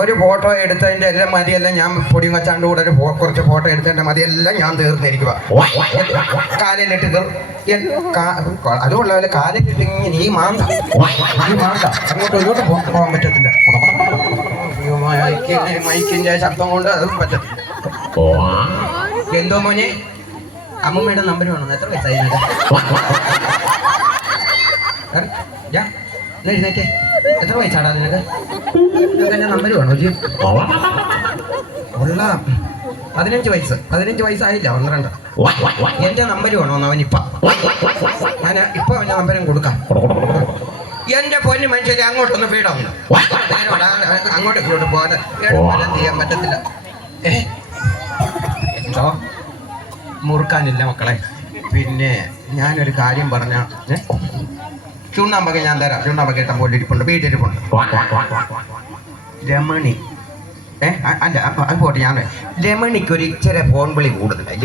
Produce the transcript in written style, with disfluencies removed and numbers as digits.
ഒരു ഫോട്ടോ എടുത്തതിൻ്റെ എല്ലാം മതിയെല്ലാം ഞാൻ പൊടിയും കച്ചാണ്ട് കൂടെ കുറച്ച് ഫോട്ടോ എടുത്തതിൻ്റെ മതിയെല്ലാം ഞാൻ തീർന്നിരിക്കുക. കാലിലിട്ട് അതുകൊള്ള കാലിലിട്ട് ഇങ്ങനെ ഈ മാന്ത അങ്ങോട്ടും ഇങ്ങോട്ടും പോകാൻ പറ്റത്തില്ല. മൈക്കിൻ്റെ ശബ്ദം കൊണ്ട് അതും പറ്റത്തില്ല. എന്തോ മോനെ അമ്മൂമ്മയുടെ നമ്പർ വേണം. എത്ര വയസ്സായി എഴുന്നേറ്റേ? എത്ര വയസ്സാടാ നിനക്ക്? എൻ്റെ നമ്പർ വേണോ? ഉള്ള 15 വയസ്സ്. 15 വയസ്സായില്ല, 12. എൻ്റെ നമ്പർ വേണോന്ന് അവനിപ്പം. ഞാൻ ഇപ്പം അവൻ്റെ നമ്പരും കൊടുക്കാം. എൻ്റെ പൊന്നു മനുഷ്യരെ അങ്ങോട്ടൊന്ന് വീടാവുന്നു. അങ്ങോട്ട് ഇങ്ങോട്ട് പോകാൻ ചെയ്യാൻ പറ്റത്തില്ല. എന്തോ മുറുക്കാനില്ല മക്കളെ. പിന്നെ ഞാനൊരു കാര്യം പറഞ്ഞ ചുണ്ണാമ്പൊക്കെ ഞാൻ തരാം. ചുണ്ണാമ്പൊക്കെ ഇട്ടം പോലെ ഇരിപ്പുണ്ട്, വീട്ടിരിപ്പുണ്ട്. രമണി അല്ല അത് പോട്ടെ. ഞാൻ രമണിക്കൊരു ഇച്ചിരി ഫോൺ വിളി കൂടുതലായി.